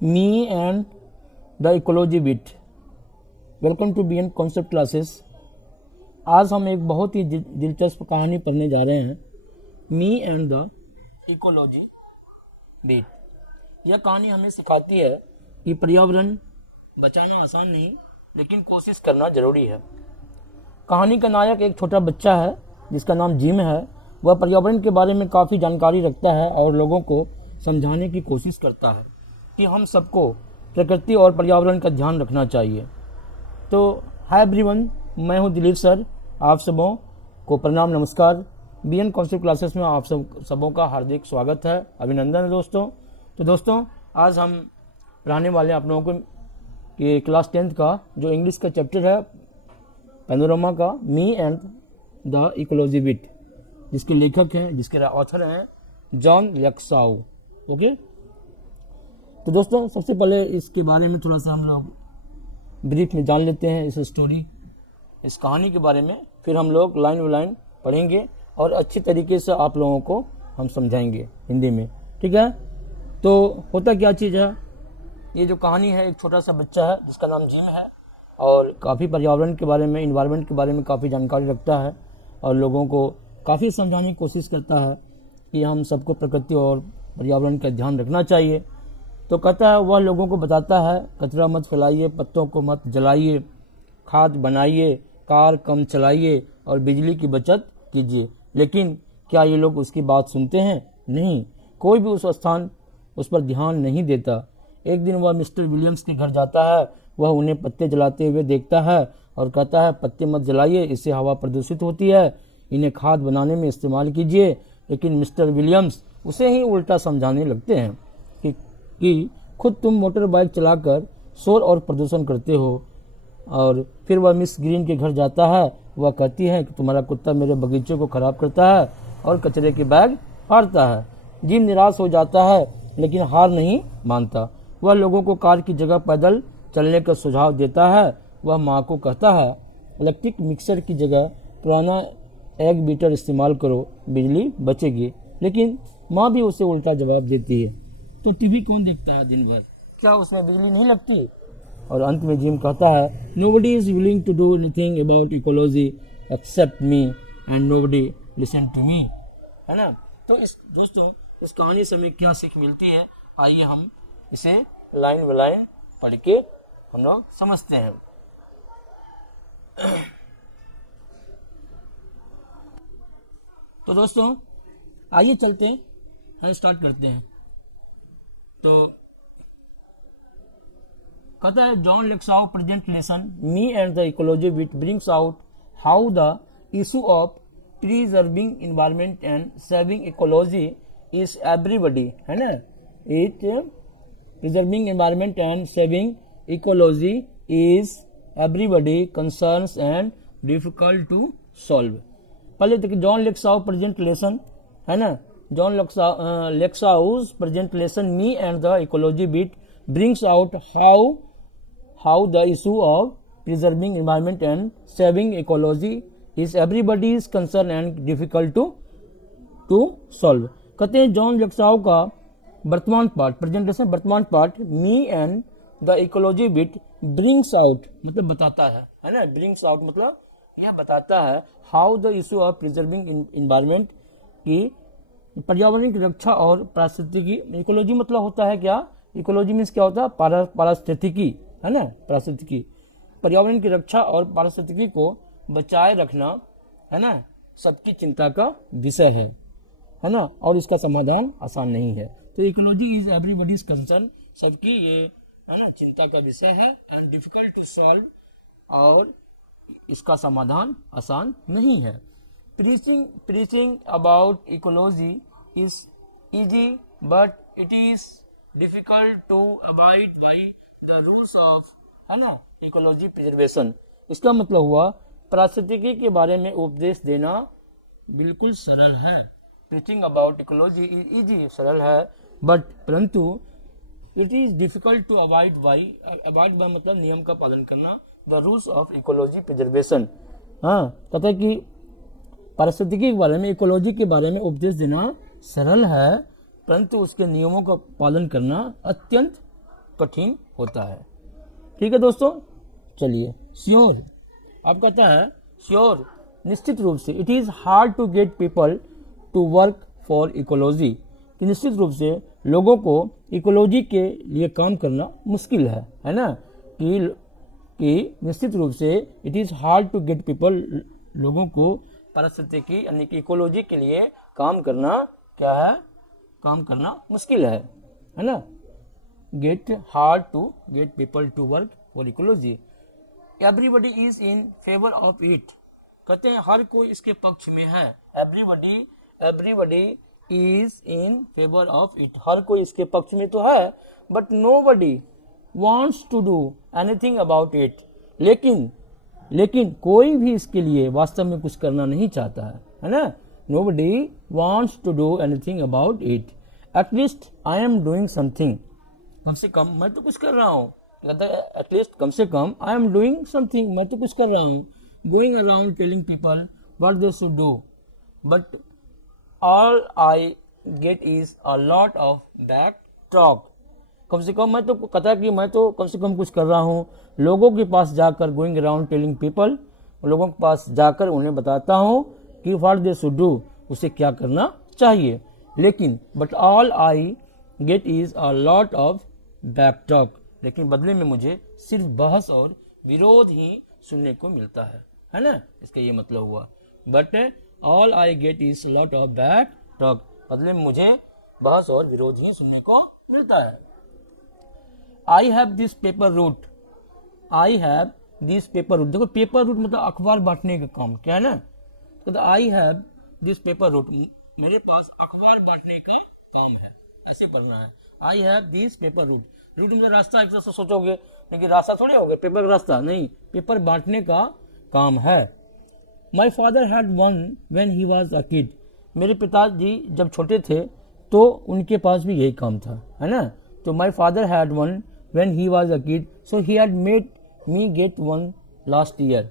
Me and the Ecology Bit. Welcome to B N concept classes. आज हम एक बहुत ही दिलचस्प कहानी पढ़ने जा रहे हैं, me and the ecology beat. यह कहानी हमें सिखाती है कि पर्यावरण बचाना आसान नहीं, लेकिन कोशिश करना जरूरी है। कहानी का नायक एक छोटा बच्चा है जिसका नाम जिम है। वह पर्यावरण के बारे में काफ़ी जानकारी रखता है और लोगों को समझाने की कोशिश करता है कि हम सबको प्रकृति और पर्यावरण का ध्यान रखना चाहिए। तो हाय एवरीवन, मैं हूं दिलीप सर। आप सबों को प्रणाम, नमस्कार। बीएन कॉन्सेप्ट क्लासेस में आप सबों का हार्दिक स्वागत है, अभिनंदन है दोस्तों। तो दोस्तों, आज हम पढ़ाने वाले आप लोगों को ये क्लास 10th का जो इंग्लिश का चैप्टर है पैनोरामा का, मी एंड द इकोलॉजी बिट, जिसके लेखक हैं, जिसके ऑथर हैं जॉन लेक्साउ। ओके, तो दोस्तों सबसे पहले इसके बारे में थोड़ा सा हम लोग ब्रीफ में जान लेते हैं, इस स्टोरी, इस कहानी के बारे में। फिर हम लोग लाइन बाय लाइन पढ़ेंगे और अच्छी तरीके से आप लोगों को हम समझाएंगे हिंदी में, ठीक है। तो होता क्या चीज़ है, ये जो कहानी है, एक छोटा सा बच्चा है जिसका नाम जिम है और काफ़ी पर्यावरण के बारे में, इन्वायरमेंट के बारे में काफ़ी जानकारी रखता है और लोगों को काफ़ी समझाने की कोशिश करता है कि हम सबको प्रकृति और पर्यावरण का ध्यान रखना चाहिए। तो कहता है, वह लोगों को बताता है, कचरा मत फैलाइए, पत्तों को मत जलाइए, खाद बनाइए, कार कम चलाइए और बिजली की बचत कीजिए। लेकिन क्या ये लोग उसकी बात सुनते हैं? नहीं, कोई भी उस पर ध्यान नहीं देता। एक दिन वह मिस्टर विलियम्स के घर जाता है। वह उन्हें पत्ते जलाते हुए देखता है और कहता है, पत्ते मत जलाइए, इससे हवा प्रदूषित होती है, इन्हें खाद बनाने में इस्तेमाल कीजिए। लेकिन मिस्टर विलियम्स उसे ही उल्टा समझाने लगते हैं कि खुद तुम मोटर बाइक चलाकर शोर और प्रदूषण करते हो। और फिर वह मिस ग्रीन के घर जाता है। वह कहती है कि तुम्हारा कुत्ता मेरे बगीचे को खराब करता है और कचरे के बैग फाड़ता है। जिम निराश हो जाता है, लेकिन हार नहीं मानता। वह लोगों को कार की जगह पैदल चलने का सुझाव देता है। वह माँ को कहता है, इलेक्ट्रिक मिक्सर की जगह पुराना एग बीटर इस्तेमाल करो, बिजली बचेगी। लेकिन माँ भी उसे उल्टा जवाब देती है। तो टीवी कौन देखता है दिन भर, क्या उसमें बिजली नहीं लगती? और अंत में जिम कहता है, nobody is willing to do anything about ecology except me and nobody listen to me, है ना। तो दोस्तों, इस कहानी से हमें क्या सीख मिलती है, आइए हम इसे लाइन बाय लाइन पढ़ के हम लोग समझते हैं। तो दोस्तों आइए चलते हैं, हम स्टार्ट करते हैं। तो कहता है, John Lexau present lesson me and the ecology which brings out how the issue of preserving environment and saving ecology is everybody, है ना। It preserving environment and saving ecology is everybody concerns and difficult to solve. पहले देखिए, John Lexau present lesson, है ना। John Lexau's present lesson me and the ecology bit brings out how the issue of preserving environment and saving ecology is everybody's concern and difficult to solve। कहते हैं, John लेक्साउ का वर्तमान पाठ, presentation वर्तमान पाठ, मी and the ecology bit brings out मतलब बताता है ना। ब्रिंग्स आउट मतलब यह बताता है how the issue of preserving environment की पर्यावरण की रक्षा और पारिस्थितिकी। इकोलॉजी मतलब होता है क्या, इकोलॉजी मीन्स क्या होता है, पारिस्थितिकी, है ना। पारिस्थितिकी, पर्यावरण की रक्षा और पारिस्थितिकी को बचाए रखना, है ना, सबकी चिंता का विषय है ना। और इसका समाधान आसान नहीं है। तो इकोलॉजी इज एवरीबॉडीज कंसर्न, सबकी ये, है ना, चिंता का विषय है। एंड डिफिकल्ट टू सॉल्व, और इसका समाधान आसान नहीं है। Preaching about ecology is easy, but it is difficult to abide by the rules of, है ना, ecology preservation। इसका मतलब हुआ, पारिस्थितिकी के बारे में उपदेश देना बिल्कुल सरल है। Preaching about ecology is easy, सरल है, परंतु it is difficult to abide by मतलब नियम का पालन करना, the rules of ecology preservation। हाँ, कहता है कि पारिस्थितिकी के बारे में, इकोलॉजी के बारे में उपदेश देना सरल है, परंतु उसके नियमों का पालन करना अत्यंत कठिन होता है। ठीक है दोस्तों, चलिए। श्योर, आप कहता है श्योर, निश्चित रूप से। It is hard to get people to work for ecology, कि निश्चित रूप से लोगों को इकोलॉजी के लिए काम करना मुश्किल है ना। कि निश्चित रूप से it is hard to get people, लोगों को पारिस्थितिकी यानी कि इकोलॉजी के लिए काम करना क्या है, काम करना मुश्किल है ना। Get hard to get people to work for ecology. Everybody is in favour of it, कहते हैं हर कोई इसके पक्ष में है। Everybody is in favour of it, हर कोई इसके पक्ष में तो है, but nobody wants to do anything about it, लेकिन कोई भी इसके लिए वास्तव में कुछ करना नहीं चाहता है ना। nobody wants to do anything about it, at least I am doing something, कम से कम मैं तो कुछ कर रहा हूँ। at least कम से कम I am doing something, मैं तो कुछ कर रहा हूँ। going around telling people what they should do, but all I get is a lot of back talk, कम से कम मैं तो कहता कि मैं तो कम से कम कुछ कर रहा हूँ। लोगों के पास जाकर, गोइंग अराउंड टेलिंग पीपल, लोगों के पास जाकर उन्हें बताता हूँ कि व्हाट दे शुड डू, उसे क्या करना चाहिए। लेकिन but all I get is a lot of back talk, लेकिन बदले में मुझे सिर्फ बहस और विरोध ही सुनने को मिलता है ना। इसका ये मतलब हुआ, but all I get is lot of back talk, बदले में मुझे बहस और विरोध ही सुनने को मिलता है। I have this paper route, I have this paper route, देखो पेपर रूट मतलब अखबार बांटने का काम, क्या है ना। तो I have this paper route, मेरे पास अखबार बांटने का काम है, ऐसे पढ़ना है। I have this paper route, route मतलब रास्ता, एक तरह से सोचोगे लेकिन रास्ता थोड़े हो गया, पेपर का रास्ता नहीं, पेपर बांटने का काम है। My father had one when he was a kid, मेरे पिताजी जब छोटे थे तो उनके पास भी यही काम था, है ना। तो my father had one when he was a kid, so he had made me get one last year।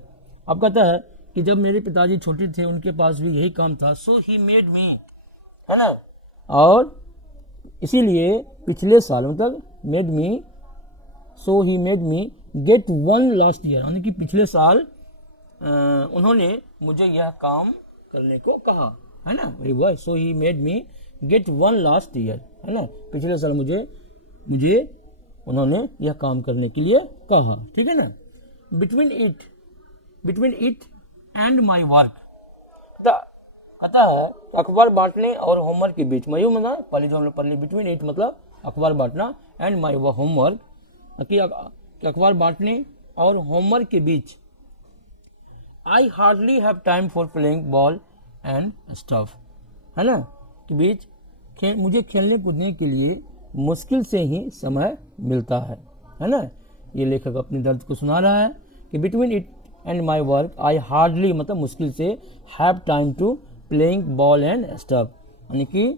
अब कहता है कि जब मेरे पिताजी छोटे थे उनके पास भी यही काम था, so he made me, है ना, और इसीलिए पिछले साल मतलब made me, so he made me get one last year, यानी कि पिछले साल उन्होंने मुझे यह काम करने को कहा, है ना, वही हुआ। so he made me get one last year, है ना, पिछले साल मुझे उन्होंने यह काम करने के लिए कहा, ठीक है ना। Between it and my work, कहता है अखबार बांटने और होमवर्क के बीच, मैं मतलब पहले जो हम लोग पढ़ ली, बिटवीन इट मतलब अखबार बांटना, एंड माई होमवर्क कि अखबार बांटने और होमवर्क के बीच, I hardly have time for playing ball and stuff, है ना, के बीच मुझे खेलने कूदने के लिए मुश्किल से ही समय मिलता है ना। ये लेखक अपने दर्द को सुना रहा है कि between it and my work I hardly मतलब मुश्किल से have time to playing ball and stuff, यानी कि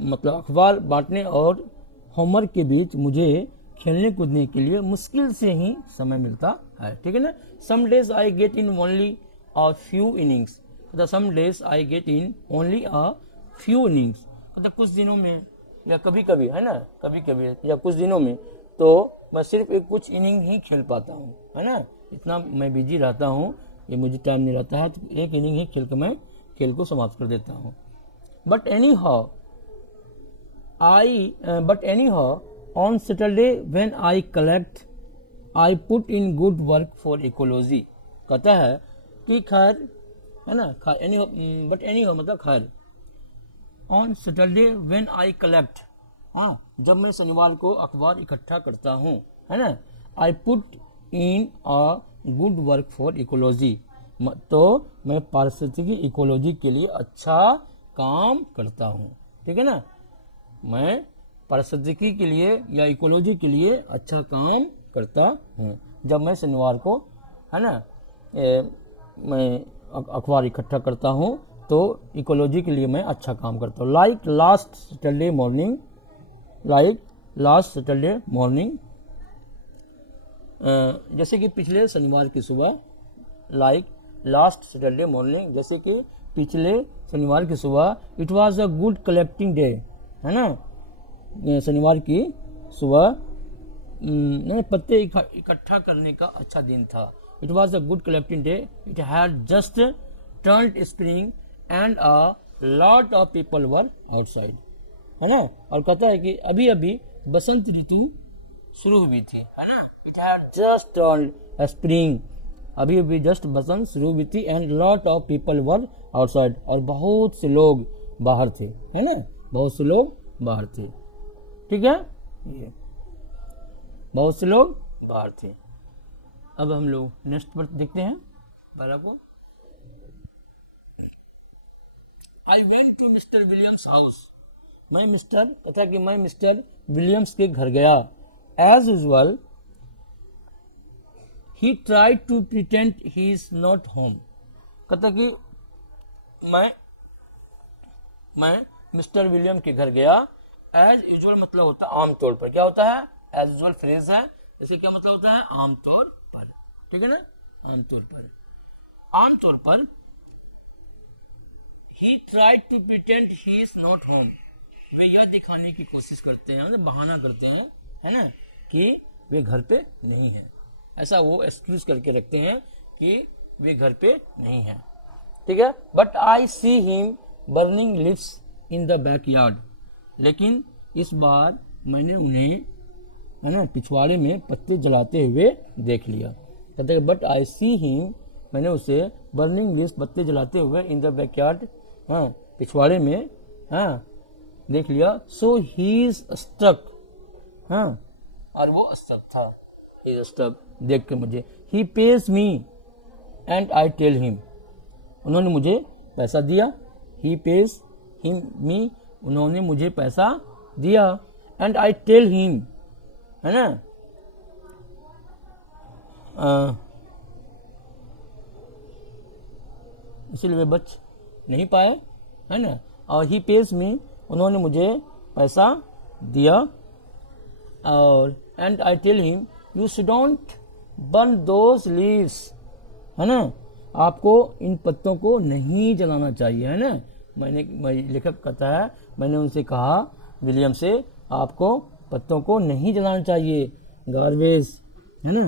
मतलब अखबार बांटने और होमवर्क के बीच मुझे खेलने कूदने के लिए मुश्किल से ही समय मिलता है, ठीक है ना। Some days I get in only a few innings, मतलब some days I get in only a few innings, मतलब कुछ दिनों में या कभी कभी, है ना, कभी कभी या कुछ दिनों में तो मैं सिर्फ कुछ इनिंग ही खेल पाता हूँ, है ना, इतना मैं बिजी रहता हूँ, ये मुझे टाइम नहीं रहता है, तो एक इनिंग ही खेल कर मैं खेल को समाप्त कर देता हूँ। But any how on Saturday when I collect I put in good work for ecology, कहता है कि खैर, है ना, बट एनी हाउ मतलब खैर, on Saturday when I collect, हाँ, जब मैं शनिवार को अखबार इकट्ठा करता हूँ, है ना, I put in a good work for ecology, तो मैं पारिस्थितिकी इकोलॉजी के लिए अच्छा काम करता हूँ, ठीक है ना, मैं पारिस्थितिकी के लिए या इकोलॉजी के लिए अच्छा काम करता हूँ जब मैं शनिवार को, है ना, मैं अखबार इकट्ठा करता हूँ तो इकोलॉजी के लिए मैं अच्छा काम करता हूँ। लाइक लास्ट सैटरडे मॉर्निंग, जैसे कि पिछले शनिवार की सुबह, लाइक लास्ट सैटरडे मॉर्निंग, जैसे कि पिछले शनिवार की सुबह, it was a good collecting day, है ना, शनिवार की सुबह पत्ते इकट्ठा करने का अच्छा दिन था। It was a good collecting day, it had just turned spring and a lot of people were outside, है ना। और कहता है कि अभी अभी बसंत ऋतु शुरू हुई थी, है ना। It had just turned spring, अभी अभी जस्ट बसंत शुरू हुई थी, and lot of people were outside, और बहुत से लोग बाहर थे, है ना, बहुत से लोग बाहर थे। ठीक है, ये बहुत से लोग बाहर थे। अब हम लोग नेक्स्ट पर देखते हैं बारह को। I went to Mr Williams house, मैं मिस्टर विलियम्स के घर गया। As usual he tried to pretend he is not home, कहता कि मैं मिस्टर विलियम के घर गया। एज यूजुअल मतलब होता है आमतौर पर, क्या होता है, एज यूजुअल फ्रेज है, इसे क्या मतलब होता है, आमतौर पर, ठीक है ना, आमतौर पर he tried to pretend he is not home, वे यह दिखाने की कोशिश करते हैं, मतलब बहाना करते हैं, है ना, कि वे घर पे नहीं है, ऐसा वो एक्सक्यूज करके रखते हैं कि वे घर पे नहीं है। ठीक है, but I see him burning leaves in the backyard, लेकिन इस बार मैंने उन्हें, है ना, पिछवाड़े में पत्ते जलाते हुए देख लिया। कहते हैं बट आई सी हिम, मैंने उसे बर्निंग लिव्स, पत्ते जलाते हुए, इन द बैकयार्ड, हाँ, पिछवाड़े में, हाँ, देख लिया। सो ही इज स्ट्रक, हाँ, और वो स्ट्रक था, ही इज स्ट्रक, देख के मुझे। He pays me and I tell him, उन्होंने मुझे पैसा दिया। ही पेज हिम मी, उन्होंने मुझे पैसा दिया। एंड आई टेल हिम, है ना, इसलिए वे बच नहीं पाए, है ना। और ही पेज मी, उन्होंने मुझे पैसा दिया। और and I tell him you shouldn't burn those leaves, है ना, आपको इन पत्तों को नहीं जलाना चाहिए, है ना। लेखक कहता है मैंने उनसे कहा, विलियम से, आपको पत्तों को नहीं जलाना चाहिए, गार्बेज, है ना,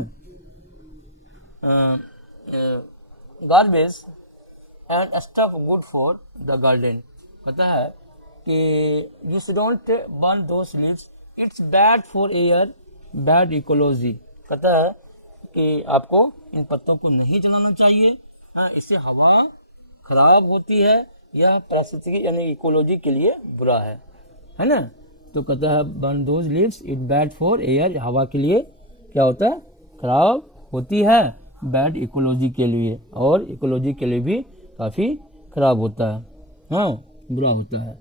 garbage and stuff good for the garden, कहता है कि you shouldn't burn those leaves, it's bad for air, bad ecology, कहता है कि आपको इन पत्तों को नहीं जलाना चाहिए, हाँ, इससे हवा खराब होती है, यह पारिस्थितिकी यानी इकोलॉजी के लिए बुरा है ना। तो कहता है burn those leaves, it bad for air, हवा के लिए क्या होता है, खराब होती है, बैड इकोलॉजी के लिए, और इकोलॉजी के लिए भी काफ़ी खराब होता है, हाँ, बुरा होता है।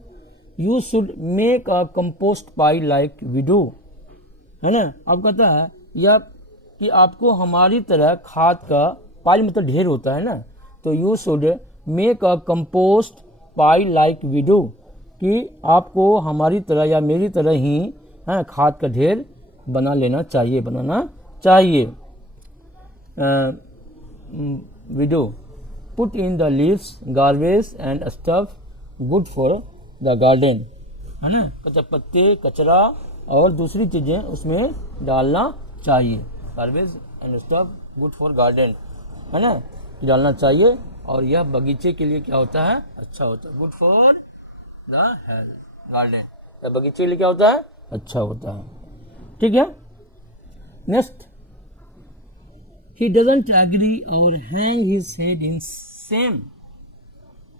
You should make a compost pile like we do, है ना। अब कहता है यह कि आपको हमारी तरह खाद का, पाई मतलब ढेर होता है ना, तो you should make a compost pile like we do, कि आपको हमारी तरह या मेरी तरह ही, है, खाद का ढेर बनाना चाहिए। Window put in the leaves, garbage and stuff good for the garden, है ना, पत्ते, कचरा और दूसरी चीजें उसमें डालना चाहिए, garbage and stuff good for garden, है ना, डालना चाहिए, और यह बगीचे के लिए क्या होता है, अच्छा होता है, गुड फॉर द गार्डन, यह बगीचे के लिए क्या होता है, अच्छा होता है। ठीक है, नेक्स्ट, ही डजंट एग्री और hang his head in same,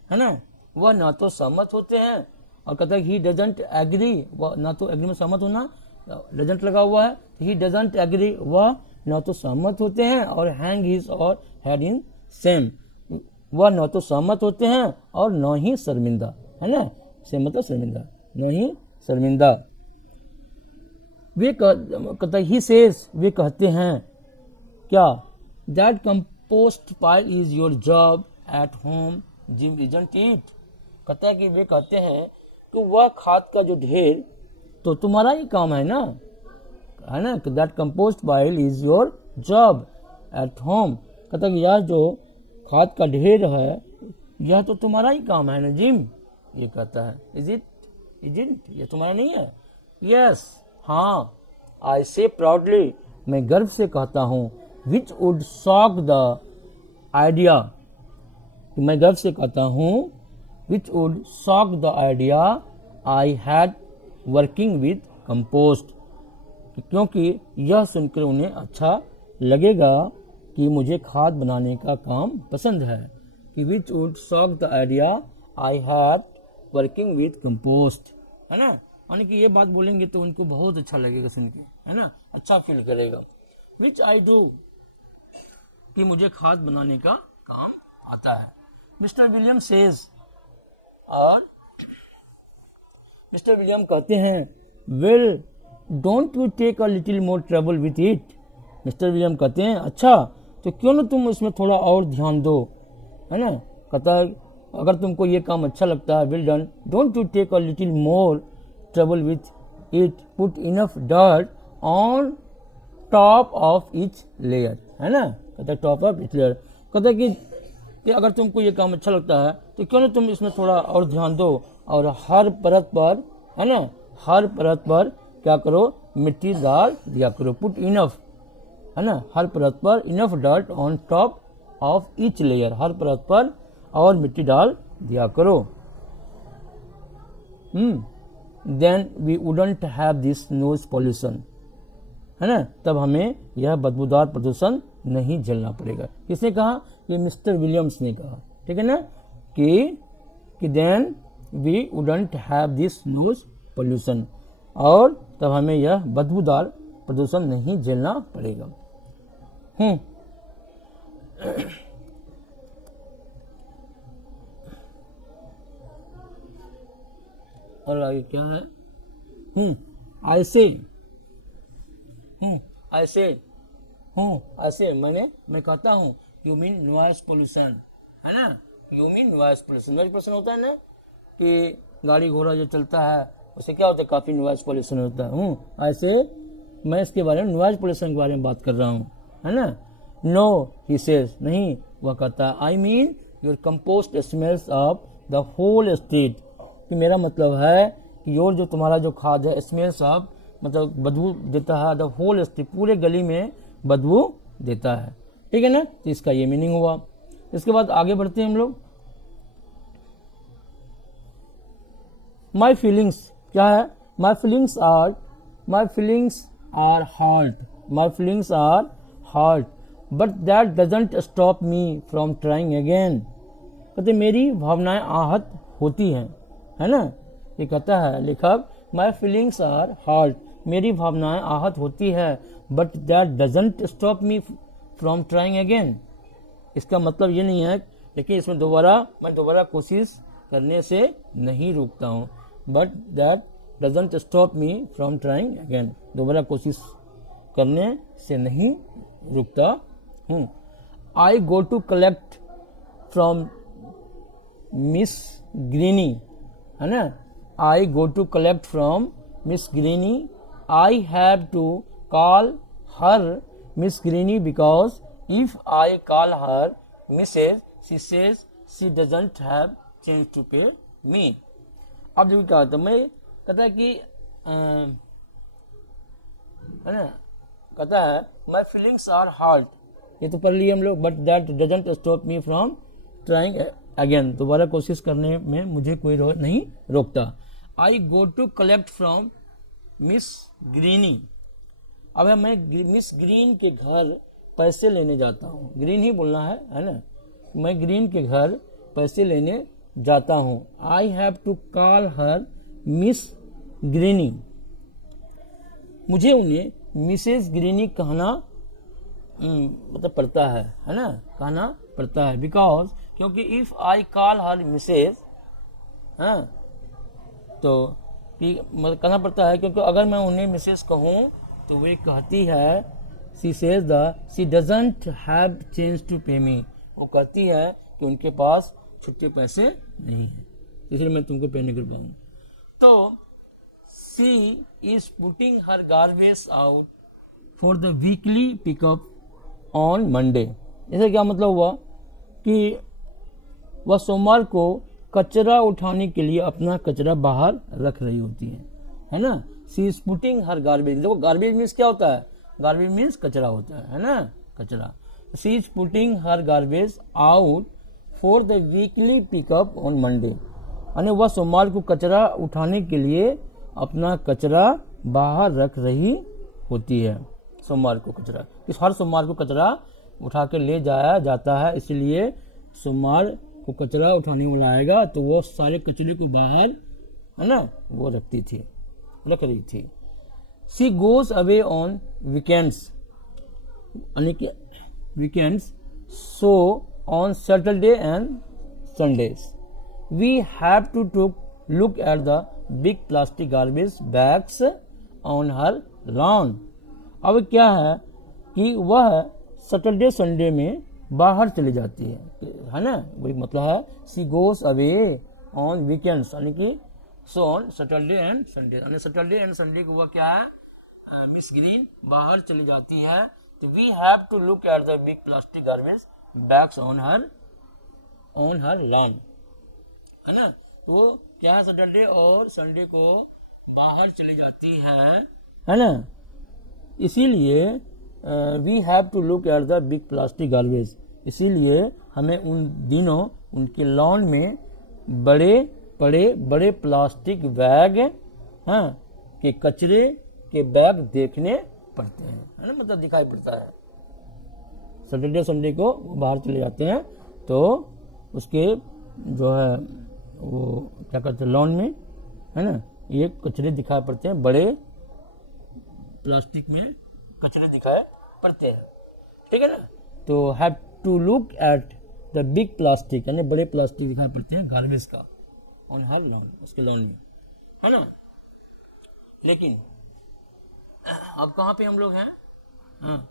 है ना, वह ना तो सहमत होते हैं, और कहता है ही डजंट एग्री, वह ना तो एग्री में सहमत होना, डजंट लगा हुआ है, ही डजंट एग्री, वह ना तो सहमत होते हैं, और हैंग हिज और हेड इन सेम, वह न तो सहमत होते हैं और न ही शर्मिंदा, है ना, सेम मतलब शर्मिंदा, न ही शर्मिंदा। वे कहता ही सेज, वे कहते हैं क्या, that compost pile is your job at home gym isn't it, कहता है कि वे कहते हैं कि वह खाद का जो ढेर तो तुम्हारा ही काम है ना, that compost pile is your job at home, कहता है कि यह जो खाद का ढेर है यह तो तुम्हारा ही काम है ना जिम, ये कहता है, इज इट, ये तुम्हारा नहीं है, यस, हाँ, आई से प्राउडली, मैं गर्व से कहता हूँ, which would shock the idea, मैं गर्व से कहता हूँ, which would shock the idea I had working with compost, क्योंकि यह सुनकर उन्हें अच्छा लगेगा कि मुझे खाद बनाने का काम पसंद है, कि which would shock the idea I had working with compost, है ना। यानी कि ये बात बोलेंगे तो उनको बहुत अच्छा लगेगा सुन के, है ना, अच्छा फील करेगा। विच आई डू, कि मुझे खाद बनाने का काम आता है। मिस्टर विलियम सेज, और मिस्टर विलियम कहते हैं, well don't you take a little more trouble with it. Mr William कहते हैं, अच्छा तो क्यों ना तुम इसमें थोड़ा और ध्यान दो, है ना। कहता है अगर तुमको ये काम अच्छा लगता है, well done, don't you take a little more trouble with it, put enough dirt on top of each layer, है ना। कहता है टॉप ऑफ ईच लेयर, कहता है कि अगर तुमको ये काम अच्छा लगता है तो क्यों ना तुम इसमें थोड़ा और ध्यान दो, और हर परत पर, है ना, हर परत पर क्या करो, मिट्टी डाल दिया करो, पुट इनफ, है ना, हर परत पर, enough dirt on top of each layer, हर परत पर और मिट्टी डाल दिया करो। Then we wouldn't have this knows pollution, है ना, तब हमें यह बदबूदार प्रदूषण नहीं झेलना पड़ेगा। किसने कहा, ये मिस्टर विलियम्स ने कहा, ठीक है ना, कि then we wouldn't have this knows pollution, और तब हमें यह बदबूदार प्रदूषण नहीं झेलना पड़ेगा। और आगे क्या है, ऐसे मैं कहता हूँ, यू मीन नॉइस पोल्यूशन, है ना, you mean noise pollution. Noise pollution होता है ना कि गाड़ी घोड़ा जो चलता है उससे क्या होता है, काफी नॉइस पोल्यूशन होता है। ऐसे मैं इसके बारे में, नॉइस पोल्यूशन के बारे में बात कर रहा हूँ, है ना। नो ही सेज, नहीं, वह कहता है, I mean your compost smells of the whole street, कि मेरा मतलब है कि योर जो तुम्हारा जो खाद है, स्मेल्स ऑफ मतलब बदबू देता है, द होल स्ट्रीट, पूरे गली में बदबू देता है, ठीक है ना। तो इसका ये मीनिंग हुआ। इसके बाद आगे बढ़ते हैं हम लोग। माई फीलिंग्स क्या है, my feelings are hurt, but that doesn't stop me from trying again. कहते मेरी भावनाएं आहत होती हैं, है ना, ये कहता है लेखक, माई फीलिंग्स आर हार्ट, मेरी भावनाएं आहत होती है, but that doesn't stop me from trying again. इसका मतलब ये नहीं है, लेकिन इसमें मैं दोबारा कोशिश करने से नहीं रुकता हूँ, but that doesn't stop me from trying again, दोबारा कोशिश करने से नहीं रुकता हूँ। I go to collect from miss Greeny, है ना, I go to collect from miss Greeny, I have to call her Miss Greeny because if I call her Mrs she says she doesn't have change to pay me. अब जो क्या होता है, मैं कहता है कि है ना, कहता है माई फीलिंग्स आर हार्ट, ये तो पढ़ लिए हम लोग, but that doesn't stop me from trying again, दोबारा कोशिश करने में मुझे कोई नहीं रोकता। I go to collect from miss Greenie, अब मैं मिस ग्रीन के घर पैसे लेने जाता हूँ, ग्रीन ही बोलना है ना, मैं ग्रीन के घर पैसे लेने जाता हूँ। I have to call her Miss Greeny, मुझे उन्हें मिसेस ग्रीनी कहना मतलब पड़ता है ना, कहना पड़ता है, बिकॉज क्योंकि if I call her Mrs, हाँ तो मतलब कहना पड़ता है, क्योंकि अगर मैं उन्हें मिसेस कहूँ तो वे कहती है, she says she doesn't have change to pay me, वो कहती है कि उनके पास छुट्टे पैसे नहीं है, इसलिए मैं तुमको पे नहीं कर पाऊंगा। तो she is putting her garbage out for the weekly pickup on Monday. इससे क्या मतलब हुआ कि वह सोमवार को कचरा उठाने के लिए अपना कचरा बाहर रख रही होती है ना, she is putting her garbage, देखो गार्बेज मीन्स क्या होता है, गार्बेज मीन्स कचरा होता है ना, कचरा। She is putting her garbage out for the weekly pickup on Monday, यानी वह सोमवार को कचरा उठाने के लिए अपना कचरा बाहर रख रही होती है। सोमवार को कचरा, इस हर सोमवार को कचरा उठा के ले जाया जाता है, इसलिए सोमवार को कचरा उठाने वाला आएगा तो वो सारे कचरे को बाहर, है ना, वो रख रही थी। She goes away on weekends, यानी कि weekends, so on Saturday and Sundays we have to look at the big plastic garbage bags on her lawn. अब क्या है कि वह सैटरडे संडे में बाहर चली जाती है ना, वही मतलब है she goes away on weekends, यानी कि सो ऑन सैटरडे एंड संडे, यानी सैटरडे एंड संडे को वह क्या है, मिस ग्रीन बाहर चली जाती है। तो we have to look at the big plastic garbage bags on her lawn, है ना। तो क्या है, सैटरडे और संडे को बाहर चली जाती है ना, इसीलिए we have to look at the big plastic garbage, इसीलिए हमें उन दिनों उनके लॉन में बड़े प्लास्टिक बैग, हाँ, के कचरे के बैग देखने पड़ते हैं, है ना, मतलब दिखाई पड़ता है। सैटरडे संडे को बाहर चले जाते हैं तो उसके जो है वो क्या कहते हैं, लॉन में, है ना, ये कचरे दिखाई पड़ते हैं, बड़े प्लास्टिक में कचरे दिखाई पड़ते हैं, ठीक है ना। तो have to look at the big plastic, यानी बड़े प्लास्टिक दिखाई पड़ते हैं गार्बेज का ऑन हर लॉन, उसके लॉन में, है ना। लेकिन अब कहाँ पे हम लोग हैं, हाँ,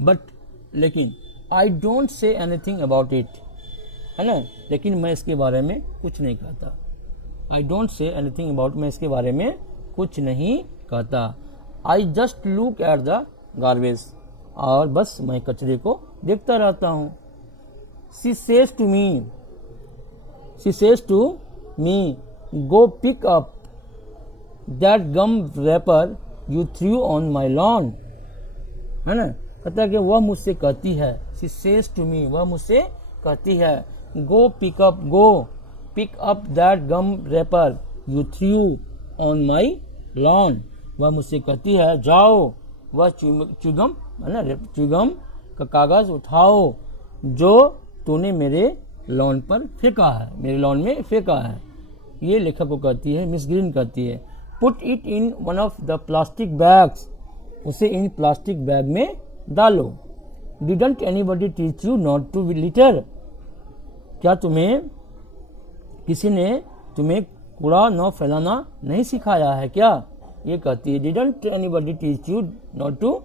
बट लेकिन आई don't say anything about it, है ना, लेकिन मैं इसके बारे में कुछ नहीं कहता। I don't say anything about, मैं इसके बारे में कुछ नहीं कहता। I just look at the garbage, और बस मैं कचरे को देखता रहता हूँ। She says to me go pick up that gum wrapper you threw on my lawn, है ना, कहता है कि वह मुझसे कहती है, शी सेज टू मी, वह मुझसे कहती है, go pick up that gum wrapper you threw on my lawn, वह मुझसे कहती है जाओ वह च्युइंगम, है ना, च्युइंगम का कागज उठाओ जो तूने मेरे लॉन पर फेंका है, मेरे लॉन में फेंका है। ये लेखक को कहती है, मिस ग्रीन कहती है। Put it in one of the plastic bags, उसे इन प्लास्टिक बैग में डालो। Didn't anybody teach you not to litter, क्या किसी ने तुम्हें कूड़ा न फैलाना नहीं सिखाया है क्या, ये कहती है। Didn't anybody teach you not to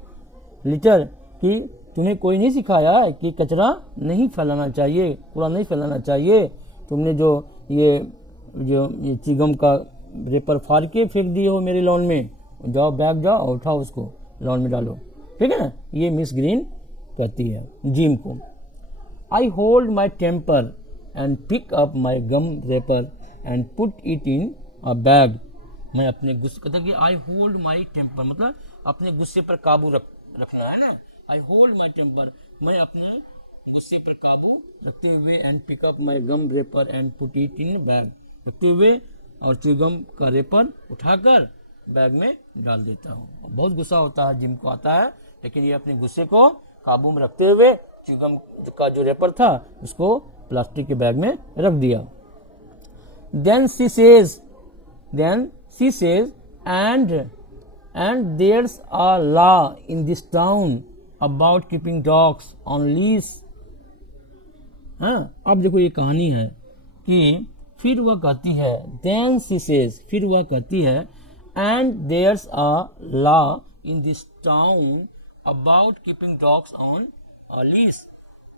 litter, कि तुम्हें कोई नहीं सिखाया है कि कचरा नहीं फैलाना चाहिए, कूड़ा नहीं फैलाना चाहिए। तुमने जो ये चिगम का रेपर फाड़ के फेंक दिए हो मेरे लॉन में, जाओ बैग जाओ और उठाओ उसको लॉन में डालो, ठीक है ना। ये मिस ग्रीन कहती है जिम को। I hold my temper and pick up my gum wrapper and put it in a bag, मैं अपने गुस्से, कहता कि आई होल्ड माई टेम्पर, मतलब अपने गुस्से पर काबू रखना है ना। आई होल्ड माई टेम्पर, मैं अपने गुस्से पर काबू रखते हुए, and pick up my gum wrapper and put it in bag, रखते हुए और च्युइंगम का रेपर उठाकर बैग में डाल देता हूँ। बहुत गुस्सा होता है जिम को आता है, लेकिन ये अपने गुस्से को काबू में रखते हुए च्युइंगम का जो रेपर था उसको प्लास्टिक के बैग में रख दिया। Then she says, and there's a law in this town about keeping dogs on leash. हाँ, अब देखो ये कहानी है कि फिर वह कहती है, then she says, फिर वह कहती है, and there's a law in this town about keeping dogs on a leash.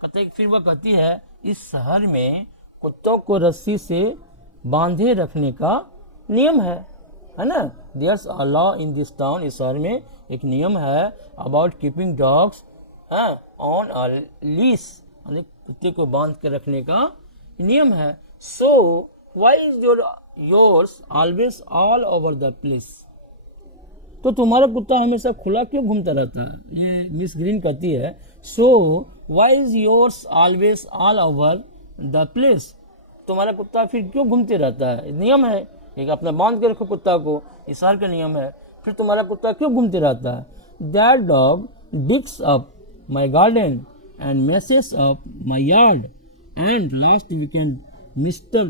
फिर वह कहती है, इस शहर में कुत्तों को रस्सी से बांधे रखने का नियम है ना। There's a law in this town, इस शहर में एक नियम है, about keeping dogs on a leash, यानी कुत्ते को बांध के रखने का नियम है। So why is yours always all over the place? तो तुम्हारा कुत्ता हमेशा खुला क्यों घूमता रहता है? ये मिस ग्रीन कहती है, so why is yours always all over the place? तुम्हारा कुत्ता फिर क्यों घूमते रहता है? नियम है एक, अपना बांध के रखो कुत्ता को, इस शहर का नियम है, फिर तुम्हारा कुत्ता क्यों घूमते रहता है? That dog digs up my garden and messes up my yard, and last weekend Mr.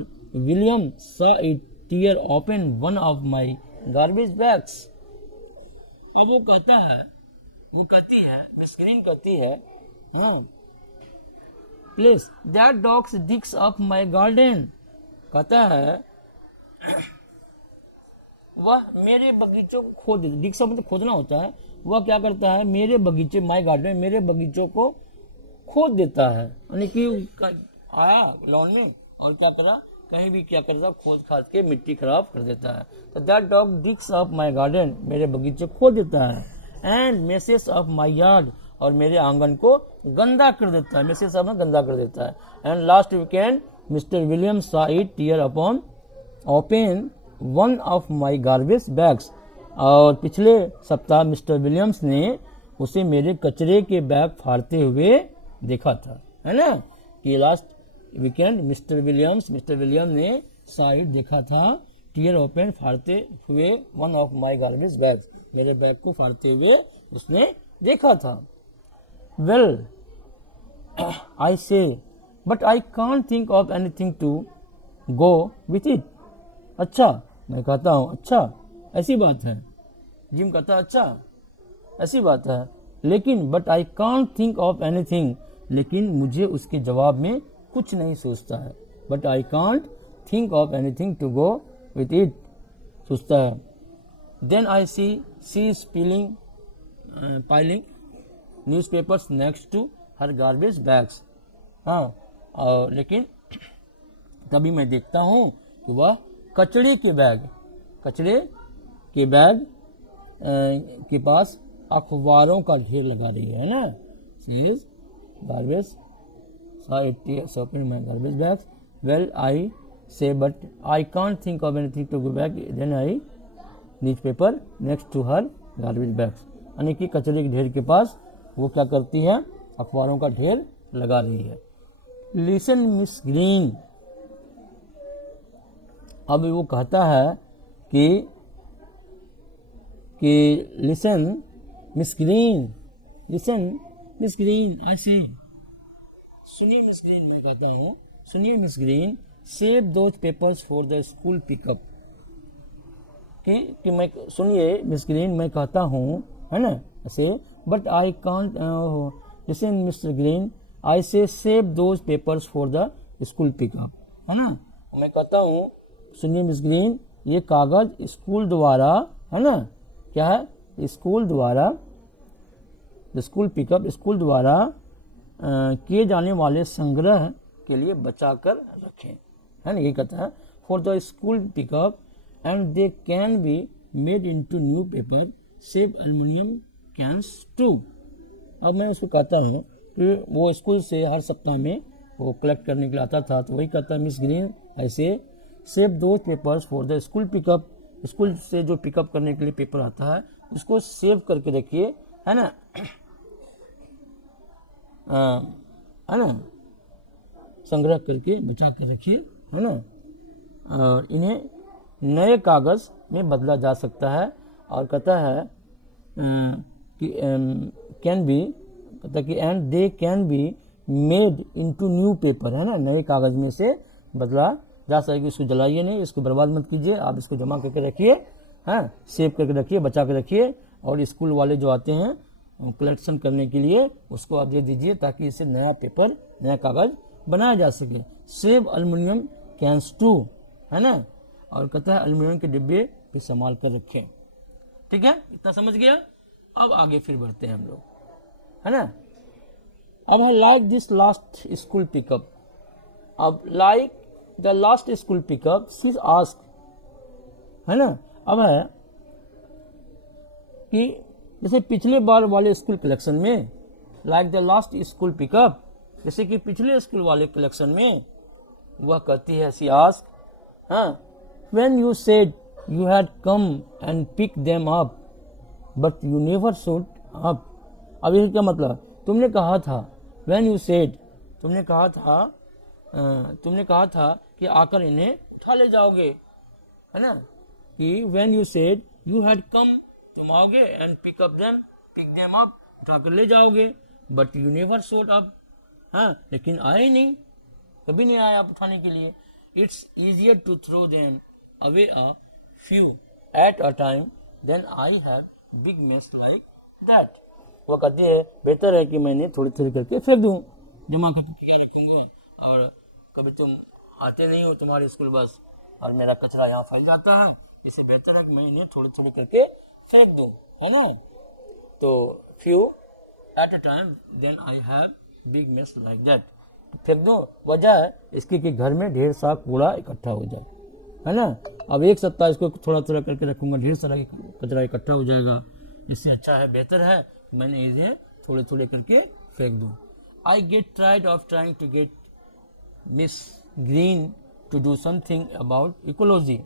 William saw it tear open one of my garbage bags. अब वो कहता है, वो कहती है, मिस ग्रीन कहती है, हाँ please, that dogs digs up my garden, कहता है वह मेरे बगीचों को खोद देता, डिग्स अप मतलब खोदना होता है, वह क्या करता है, मेरे बगीचे, माई गार्डन, मेरे बगीचों को खोद देता है, यानी कि आया लॉन में और क्या करा, कहीं भी क्या करता, खोद खाद के मिट्टी खराब कर देता है। तो that dog digs up my garden, मेरे बगीचे खोद देता है, and messes up my yard, और मेरे आंगन को गंदा कर देता है, messes अप में गंदा कर देता है। And last weekend mister William saw it tear upon open one of my garbage bags, और पिछले सप्ताह मिस्टर विलियम्स ने उसे मेरे कचरे के बैग फाड़ते हुए देखा था, है ना, कि लास्ट वीकेंड मिस्टर विलियम ने साइड देखा था, टीयर ओपन फाड़ते हुए, one of my garbage bags, मेरे बैग को फाड़ते हुए उसने देखा था। Well I say but I can't think of anything to go with it. अच्छा, मैं कहता हूँ अच्छा ऐसी बात है, जिम कहता है अच्छा ऐसी बात है, लेकिन but I can't think of anything, लेकिन मुझे उसके जवाब में कुछ नहीं सोचता है। But I can't think of anything to go with it, सोचता है। Then I see spilling piling newspapers next to her garbage bags. हाँ, और लेकिन तभी मैं देखता हूँ कि वह कचरे के बैग के पास अखबारों का ढेर लगा रही है ना। Says garbage, saw it tears open my garbage bags. Well, I say, but I can't think of anything to go back. Then I newspaper next to her garbage bags. यानी कि कचरे के ढेर के पास वो क्या करती है, अखबारों का ढेर लगा रही है। लिसन मिस ग्रीन, अब वो कहता है कि लिसन मिस ग्रीन, आई से, सुनिए मिस ग्रीन, मैं कहता हूँ सुनिए miss green, save those papers for the school pickup, कि मैं, सुनिए मिस ग्रीन, मैं कहता हूँ, है ना ऐसे, but I can't, listen mister Green, I say save those papers for the school pickup, है ना, मैं कहता हूँ सुनिए मिस ग्रीन, ये कागज स्कूल द्वारा, है ना, क्या है, स्कूल द्वारा, स्कूल पिकअप, स्कूल द्वारा किए जाने वाले संग्रह के लिए बचा कर रखें, है ना, ये कहता है, for the school pickup and they can be made into new paper, save aluminium cans too. अब मैं उसको कहता हूँ कि वो स्कूल से हर सप्ताह में वो कलेक्ट करने के लिए आता था, तो वही कहता है मिस ग्रीन, ऐसे save those papers for the school pickup, school से जो पिकअप करने के लिए पेपर आता है उसको सेव करके रखिए, है ना, है ना, संग्रह करके बचा कर रखिए, है ना, और इन्हें नए कागज में बदला जा सकता है। और कहता है कि कैन बी, कहता कि and they can be made into new paper, है ना, नए कागज में से बदला जा सके। इसको जलाइए नहीं, इसको बर्बाद मत कीजिए, आप इसको जमा करके रखिए, हाँ, सेव करके रखिए, बचा के रखिए, और स्कूल वाले जो आते हैं कलेक्शन करने के लिए उसको आप दे दीजिए, ताकि इससे नया पेपर, नया कागज बनाया जा सके। सेव एल्युमिनियम कैंस टू, है ना, और कहता है एल्युमिनियम के डिब्बे भी संभाल कर रखें। ठीक है, इतना समझ गया। अब आगे फिर बढ़ते हैं हम लोग, है ना। अब है like this last school pickup, अब like the last school pickup she ask, है ना, अब है कि जैसे पिछले बार वाले स्कूल कलेक्शन में, like the last school pickup, जैसे कि पिछले स्कूल वाले कलेक्शन में वह कहती है, शी आस्क, हाँ, when you said you had come and pick them up, but you never showed up. अब ये क्या मतलब, तुमने कहा था, व्हेन यू सेड, तुमने कहा था कि आकर इन्हें उठा ले जाओगे, है ना, कि when you said you had कम, तुम आओगे एंड पिक देम अप, उठा कर ले जाओगे, but you never showed up, हाँ, लेकिन आए नहीं, कभी नहीं आया आप उठाने के लिए। It's easier to throw them away a few at a time then I have big mess like that. वो कहती है बेहतर है कि मैंने थोड़ी थोड़ी करके फेंक दूं, जमा करके क्या रखूंगा, और कभी तुम आते नहीं हो, तुम्हारी स्कूल बस, और मेरा कचरा यहाँ फैल जाता है, इससे बेहतर है कि मैं इन्हें थोड़ी थोड़ी करके फेंक दूं, है ना। तो few at a time then I have big mess like that, फेंक दो, वजह है इसकी कि घर में ढेर सारा कूड़ा इकट्ठा हो जाए, है ना। अब एक सप्ताह इसको थोड़ा थोड़ा करके रखूंगा, ढेर सारा कचरा इकट्ठा हो जाएगा, इससे अच्छा है, बेहतर है मैंने इन्हें थोड़े थोड़े करके फेंक दूं। I get tried of trying to get Miss Green to do something about ecology,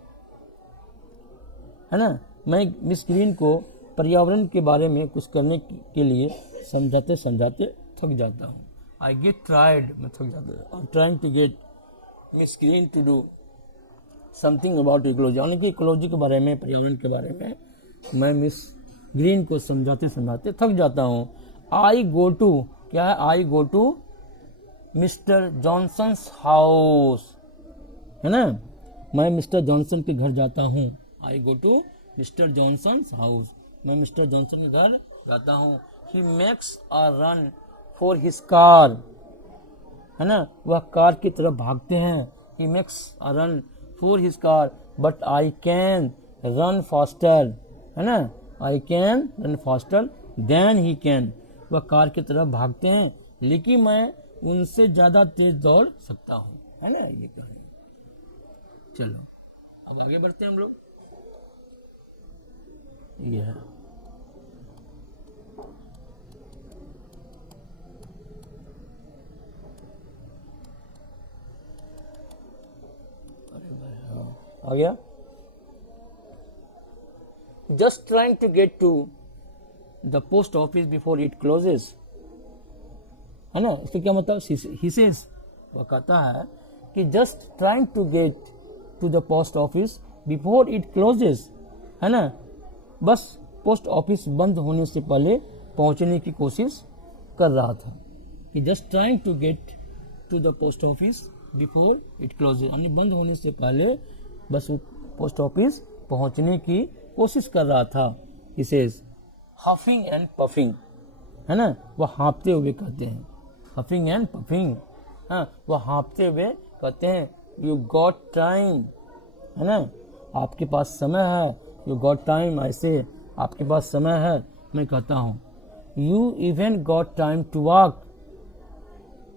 है ना। मैं मिस ग्रीन को पर्यावरण के बारे में कुछ करने के लिए समझाते समझाते थक जाता हूँ। आई गेट ट्राइड, मैं थक जाता हूँ, trying to get Miss Green to do something about ecology, यानी कि इकोलॉजी के बारे में, पर्यावरण के बारे में मैं मिस ग्रीन को समझाते समझाते थक जाता हूँ। आई गो टू, क्या है, I go to mister Johnson's house, है ना, मैं मिस्टर जॉनसन के घर जाता हूँ। I go to mister Johnson's house, मैं मिस्टर जॉनसन के घर जाता हूँ। He makes a run for his car, है ना, वह कार की तरफ भागते हैं। He makes a run for his car but I can run faster, है ना, I can run faster than he can, वह कार की तरफ भागते हैं लेकिन मैं उनसे ज्यादा तेज दौड़ सकता हूँ, है ना, ये कहानी। चलो अब आगे बढ़ते हैं हम लोग। ये है आ गया, just trying to get to the post office before it closes, है ना, इसका क्या मतलब, ही सेज, वो कहता है कि just trying to get to the post office before it closes, है ना, बस पोस्ट ऑफिस बंद होने से पहले पहुंचने की कोशिश कर रहा था, कि just trying to get to the post office before it closes, यानी बंद होने से पहले बस पोस्ट ऑफिस पहुंचने की कोशिश कर रहा था। ही सेज हफिंग एंड पफिंग, है ना, वह हाँफते हुए कहते हैं, हफिंग एंड पफिंग, हाँ, वह हाँफते हुए कहते हैं, यू गॉट टाइम, है ना, आपके पास समय है, यू गॉट टाइम, ऐसे आपके पास समय है। मैं कहता हूँ you even got time to walk,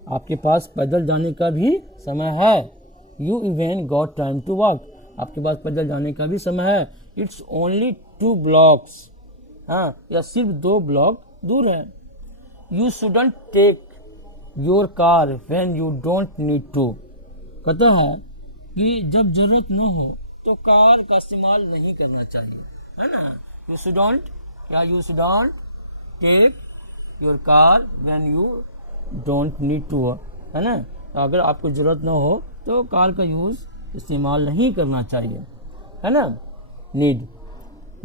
आपके पास पैदल जाने का भी समय है, you even got time to walk, आपके पास पैदल जाने का भी समय है। इट्स ओनली 2 blocks, हाँ, या सिर्फ 2 ब्लॉक दूर है। You shouldn't take your car when you don't need to, कहता है कि जब जरूरत न हो तो कार का इस्तेमाल नहीं करना चाहिए, है ना। यू शुडंट, या you shouldn't take your car when you don't need to, है ना, अगर आपको जरूरत न हो तो कार का यूज इस्तेमाल नहीं करना चाहिए, है ना। Need,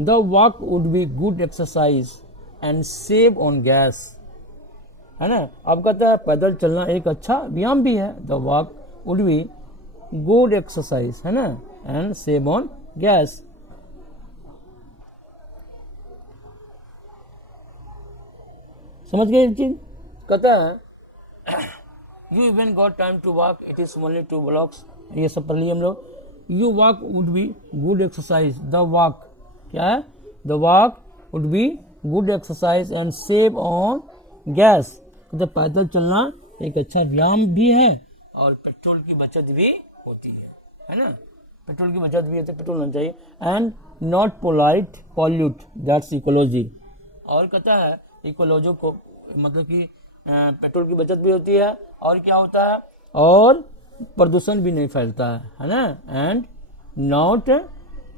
the walk would be good exercise and save on gas, है ना, अब कहता है पैदल चलना एक अच्छा व्यायाम भी है, the walk would be good exercise, है ना, एंड सेव ऑन गैस। समझ गए एक चीज, कहता है you even got time to walk, it is only 2 blocks, ये सब पढ़ लिए हम लोग। You walk would be good exercise, the walk क्या है, the walk would be good exercise and save on gas, तो पैदल चलना एक अच्छा व्यायाम भी है और पेट्रोल की बचत भी होती है ना, पेट्रोल की बचत भी है तो पेट्रोल होना चाहिए। And not polite pollute, that's ecology, और कहता है इकोलॉजी को मतलब कि पेट्रोल की बचत भी होती है और क्या होता है, और प्रदूषण भी नहीं फैलता है ना। एंड नॉट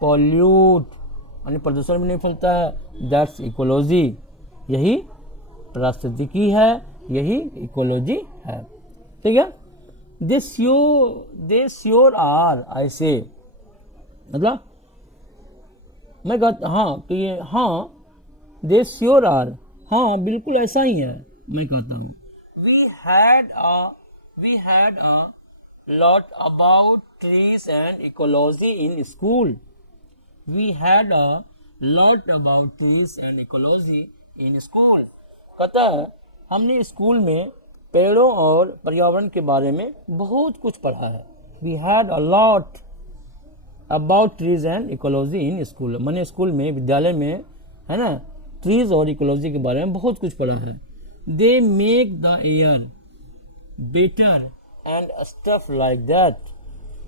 पॉल्यूट यानी प्रदूषण भी नहीं फैलता है। दैट्स इकोलॉजी, यही पारिस्थितिकी है, यही इकोलॉजी है। ठीक है। दे श्योर आर, ऐसे मतलब मैं कहता हाँ कि ये हाँ, दे श्योर आर, हाँ बिल्कुल ऐसा ही है, मैं कहता हूँ। We had a lot about trees and ecology in school. We had a lot about trees and ecology in school. कहता है हमने स्कूल में पेड़ों और पर्यावरण के बारे में बहुत कुछ पढ़ा है। We had a lot about trees and ecology in school. मैंने स्कूल में, विद्यालय में, है ना, ट्रीज और इकोलॉजी के बारे में बहुत कुछ पढ़ा है। They make the air better and stuff like that.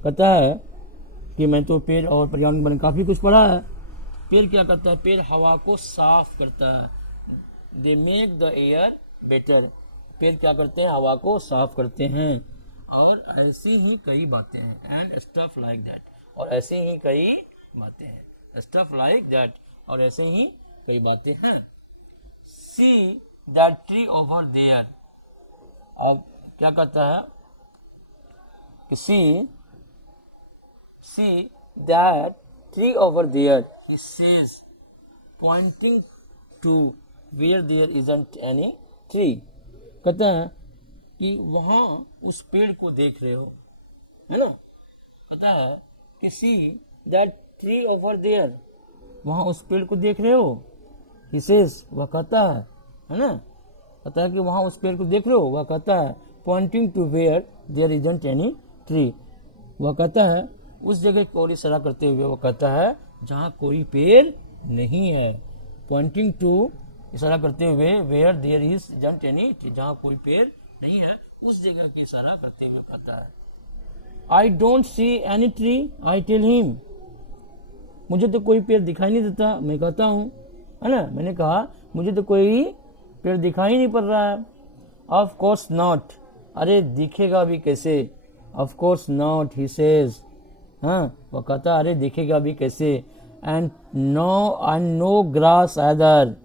कहता है कि मैं तो पेड़ और पर्यावरण के बारे में काफ़ी कुछ पढ़ा है। पेड़ क्या करता है? पेड़ हवा को साफ करता है। They make the air better, पेड़ क्या करते हैं? हवा को साफ करते हैं। और ऐसी ही कई बातें हैं, एंड स्टफ लाइक दैट, और ऐसी ही कई बातें हैं, स्टफ लाइक दैट, और ऐसे ही कई बातें हैं। See that tree over there, अब क्या कहता है कि see that tree over there, he says, pointing to where there isn't any tree. कहता है कि वहाँ उस पेड़ को देख रहे हो, है ना। कहता है कि see that tree over there, वहाँ उस पेड़ को देख रहे हो। he says, वह कहता है ना, कहता है कि वहाँ उस पेड़ को देख रहे हो। वह कहता है pointing to where there isn't any tree, वह कहता है उस जगह की ओर इशारा करते हुए, वह कहता है जहाँ कोई पेड़ नहीं है। पॉइंटिंग टू, इशारा करते हुए, वेयर देयर इज जंट एनी, जहाँ कोई पेड़ नहीं है उस जगह का इशारा करते हुए कहता है। I don't see any tree, I tell him, मुझे तो कोई पेड़ दिखाई नहीं देता, मैं कहता हूँ, है ना। मैंने कहा मुझे तो कोई पेड़ दिखाई नहीं पड़ रहा है। ऑफ कोर्स नॉट, अरे दिखेगा भी कैसे। Of course not, he says, हाँ वो कहता अरे दिखेगा भी कैसे। एंड नो ग्रास अदर,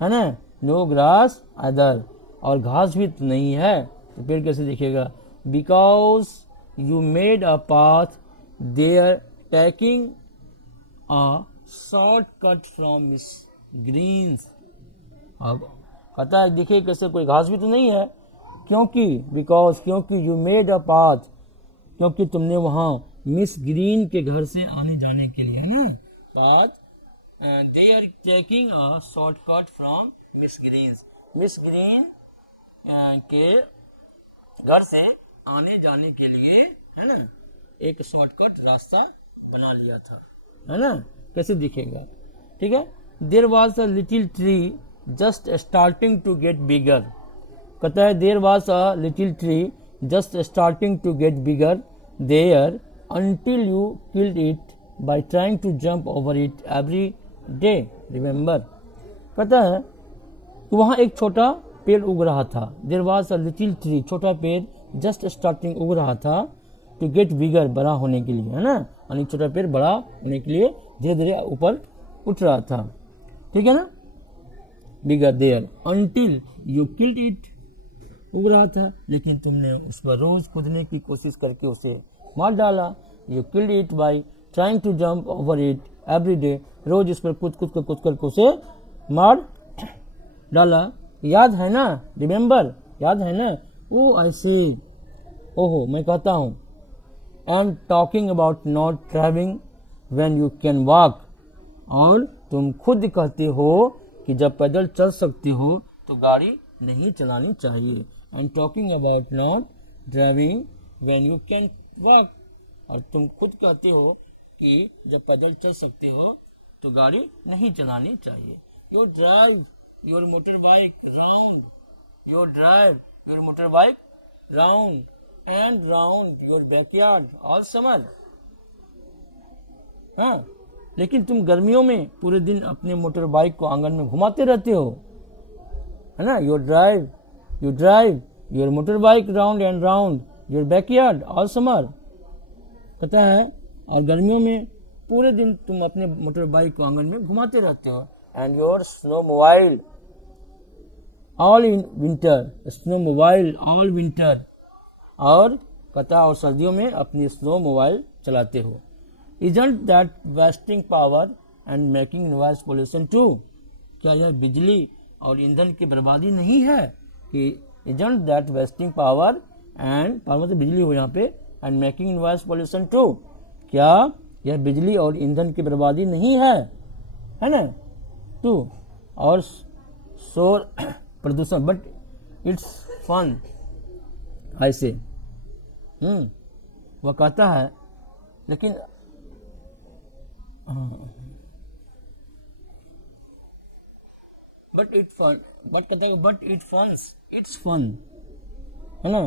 है ना, नो ग्रास अदर, और घास भी तो नहीं है तो पेड़ कैसे दिखेगा। Because you made a path there taking a short cut from Miss Green's, अब कहता है दिखे कैसे, कोई घास भी तो नहीं है। क्योंकि बिकॉज, क्योंकि यू मेड अ पाथ, क्योंकि तुमने वहाँ मिस ग्रीन के घर से आने जाने के लिए, है ना, path, they are taking a shortcut from Miss Green, Miss Green के घर से आने जाने के लिए, है ना, एक शॉर्टकट रास्ता बना लिया था, है ना। कैसे दिखेगा, ठीक है। There was a little tree just starting to get bigger, कहता है there was a little tree just starting to get bigger there until you killed it by trying to jump over it every day, remember. कहता है कि वहाँ एक छोटा पेड़ उग रहा था। There was a little tree, छोटा पेड़ just starting उग रहा था, to get bigger, बड़ा होने के लिए, है ना, यानी छोटा पेड़ बड़ा होने के लिए धीरे धीरे ऊपर उठ रहा था, ठीक है ना। bigger there until you killed it, उग रहा था लेकिन तुमने उस पर रोज कूदने की कोशिश करके उसे मार डाला। You killed it by trying to jump over it every day, रोज इस पर कूद कर उसे मार डाला। याद है ना, रिमेम्बर, याद है ना। ओ ऐसे, ओहो मैं कहता हूँ। I am talking about not driving when you can walk, और तुम खुद कहते हो कि जब पैदल चल सकते हो तो गाड़ी नहीं चलानी चाहिए। I am talking about not driving when you can walk, और तुम खुद कहते हो कि जब पैदल चल सकते हो तो गाड़ी नहीं चलानी चाहिए। Your drive your motor bike round, your drive your motor bike round and round your backyard all summer. हाँ, लेकिन तुम गर्मियों में पूरे दिन अपने मोटर बाइक को आंगन में घुमाते रहते हो, है ना। Your drive your motor bike round and round your backyard all summer, कहता है और गर्मियों में पूरे दिन तुम अपने मोटर बाइक को आंगन में घुमाते रहते हो। And your snow mobile all in winter, snow mobile all winter, और कहता और सर्दियों में अपनी स्नो मोबाइल चलाते हो। Isn't that wasting power and making noise pollution too, क्या यह बिजली और ईंधन की बर्बादी नहीं है? कि isn't that wasting power and power मतलब बिजली हो यहाँ पे, and making noise pollution too, क्या यह बिजली और ईंधन की बर्बादी नहीं है ना? टू, और शोर प्रदूषण, बट इट्स फन ऐसे। वह कहता है लेकिन बट इट फन, बट कहता है बट इट फन्स, इट्स फन, है ना?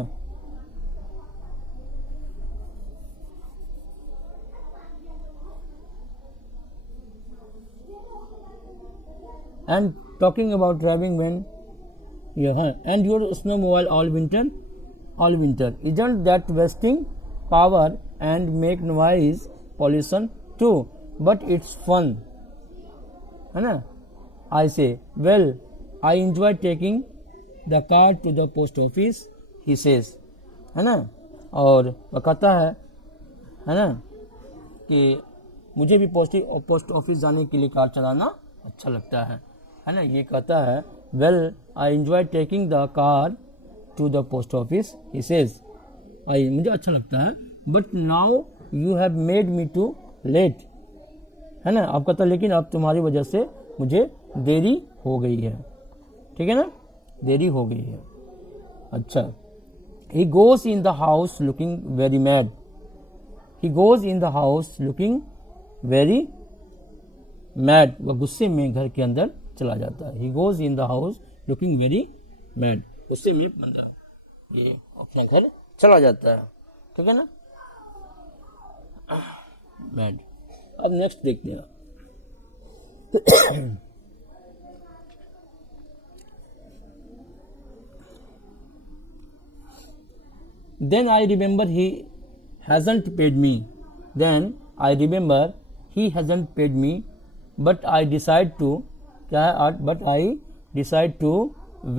And talking about driving when and your snowmobile all winter, isn't that wasting power and make noise pollution too? But it's fun, है ना? I say, well, I enjoy taking the car to the post office, he says, है ना? और वह कहता है ना, कि मुझे भी पोस्ट ऑफिस जाने के लिए कार चलाना अच्छा लगता है ना? ये कहता है well I enjoy taking the car to the post office, he says, मुझे अच्छा लगता है, but now you have made me too late, है ना? आप कहता लेकिन अब तुम्हारी वजह से मुझे देरी हो गई है, ठीक है ना? देरी हो गई है। अच्छा, he goes in the house looking very mad, he goes in the house looking very mad, वह गुस्से में घर के अंदर चला जाता है। He goes in the house looking very mad, गुस्से में अंदर ये अपना घर चला जाता है, ठीक है ना? मैड। अब नेक्स्ट देखते हैं। Then I remember he hasn't paid me. Then I remember he hasn't paid me, but I decide to, क्या है? But I decide to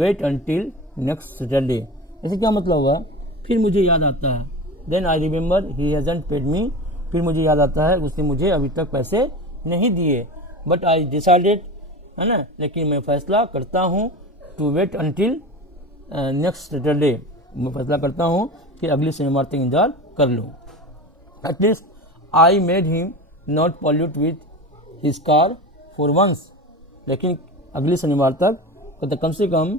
wait until next Saturday. ऐसे क्या मतलब हुआ? फिर मुझे याद आता है, Then I remember he hasn't paid me, फिर मुझे याद आता है उसने मुझे अभी तक पैसे नहीं दिए, but I decided, है ना? लेकिन मैं फैसला करता हूँ to wait until next Saturday, मैं फैसला करता हूँ कि अगले शनिवार तक इंतजार कर लूँ। At least I made him not pollute with his car for once, लेकिन अगले शनिवार तक तो कम से कम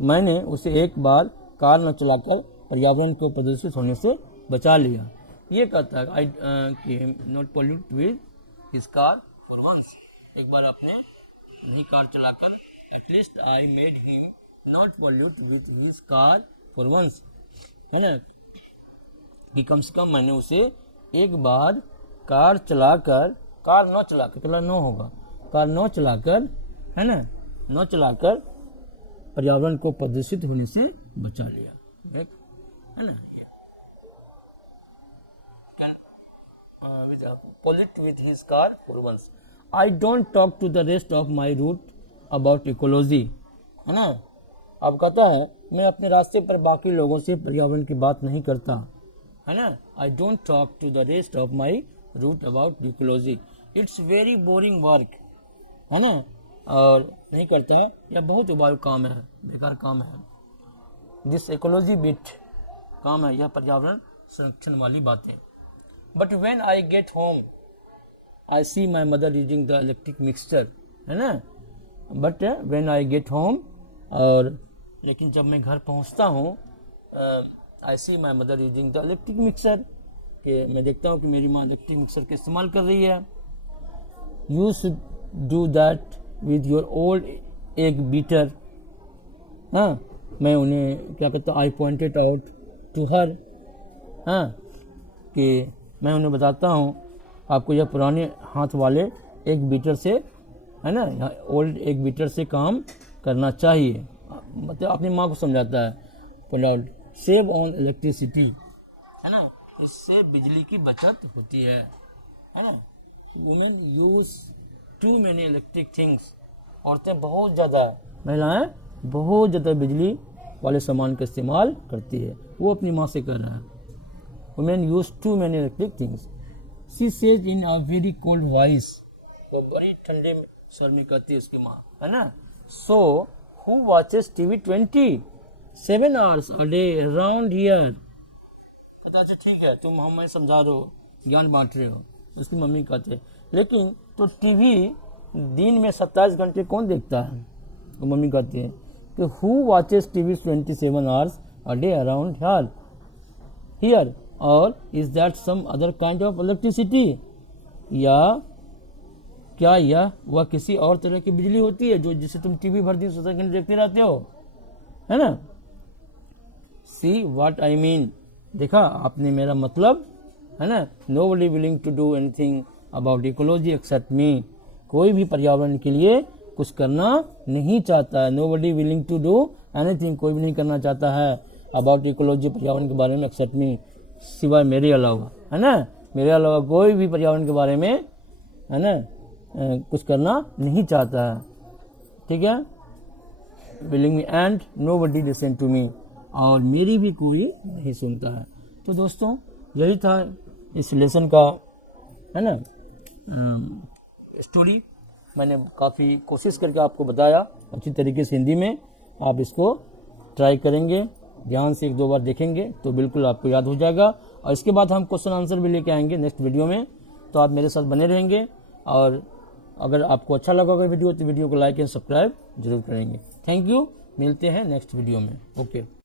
मैंने उसे एक बार कार न चलाकर पर्यावरण को प्रदूषित होने से बचा लिया। ये कहता है कि not pollute with his car for once, एक बार आपने नहीं कार चलाकर, at least I made him not pollute with his car for once, है ना? कि कम से कम मैंने उसे एक बार कार चलाकर, कार न चलाकर, चला न होगा, कार न चलाकर, है ना, न चलाकर पर्यावरण को प्रदूषित होने से बचा लिया, है ना? Pollute with his car for once. I don't talk to the rest of my route about ecology, है ना? अब कहता है मैं अपने रास्ते पर बाकी लोगों से पर्यावरण की बात नहीं करता, है ना? I don't talk to the rest of my route about ecology. It's very boring work, है ना? और नहीं करता, यह बहुत उबाऊ काम है, बेकार काम है। This ecology bit काम है, यह पर्यावरण संरक्षण वाली बातें। But when I get home, I see my mother using the electric mixer, है ना? But when I get home, और लेकिन जब मैं घर पहुंचता हूँ, I see my mother using the electric mixer, कि मैं देखता हूँ कि मेरी माँ इलेक्ट्रिक मिक्सर का इस्तेमाल कर रही है। You should do that with your old egg beater, हाँ? मैं उन्हें क्या कहता हूँ, I pointed out to her, हाँ, कि मैं उन्हें बताता हूँ आपको यह पुराने हाथ वाले एक बीटर से, है ना, ओल्ड एक बीटर से काम करना चाहिए। मतलब अपनी माँ को समझाता है, पॉइंट सेव ऑन इलेक्ट्रिसिटी, है ना, इससे बिजली की बचत होती है ना? Women use too many electric things, औरतें बहुत ज़्यादा, महिलाएं बहुत ज़्यादा बिजली वाले सामान का इस्तेमाल करती है। वो अपनी माँ से कर रहा है। Women use too many electric things, she says in a very cold voice, वो बड़ी ठंडे स्वर में कहती है उसकी माँ, है ना। So who watches TV 27 hours a day around here, कहता अच्छा ठीक है, तुम हमें समझा रहे हो, ज्ञान बांट रहे हो, उसकी मम्मी कहते, लेकिन तो टीवी दिन में 27 घंटे कौन देखता है। वो मम्मी कहती है कि who watches TV 27 hours a day around here, और is that some other kind of electricity, या क्या यह वह किसी और तरह की बिजली होती है जो जिसे तुम टीवी भर दिन 27 घंटे देखते रहते हो, है ना। सी व्हाट आई मीन, देखा आपने मेरा मतलब, है ना। Nobody willing to do anything about ecology except me, कोई भी पर्यावरण के लिए कुछ करना नहीं चाहता है। Nobody willing to do anything, कोई भी नहीं करना चाहता है अबाउट इकोलॉजी, पर्यावरण के बारे में, एक्सेप्ट मी, सिवाय मेरे अलावा, है ना। मेरे अलावा कोई भी पर्यावरण के बारे में, है ना, कुछ करना नहीं चाहता है, ठीक है। Willing me and nobody listen to me, और मेरी भी कोई नहीं सुनता है। तो दोस्तों यही था इस लेसन का, है ना, स्टोरी। मैंने काफ़ी कोशिश करके आपको बताया अच्छी तरीके से हिंदी में। आप इसको ट्राई करेंगे, ध्यान से 1-2 बार देखेंगे तो बिल्कुल आपको याद हो जाएगा। और इसके बाद हम क्वेश्चन आंसर भी लेके आएंगे नेक्स्ट वीडियो में, तो आप मेरे साथ बने रहेंगे। और अगर आपको अच्छा लगा वीडियो तो वीडियो को लाइक एंड सब्सक्राइब जरूर करेंगे। थैंक यू, मिलते हैं नेक्स्ट वीडियो में। ओके।